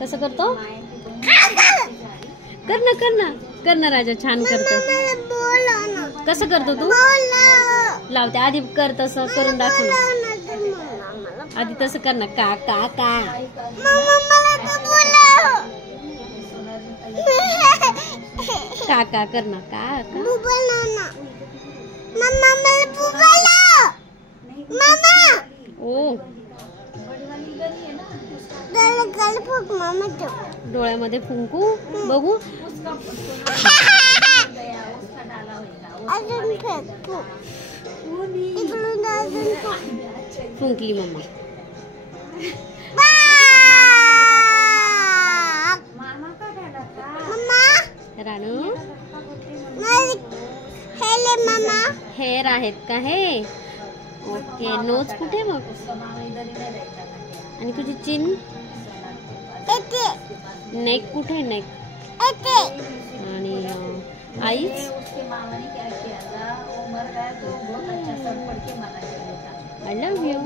कसं करतो? कर ना कर ना राजा, छान करतो. कसं करतो तू? लावते आधी कर, तसं करून दाखव ना. आधी तसं कर ना. का का का का कर ना. का ओ डोळ्यामध्ये फुंकू बघू. फुंकली मम्मा. रानू हेर आहेत का हे? ओके. नोज कुठे मग? आणि तुझी चिन? नेक कुठे? नेक आणि आईज? I love you.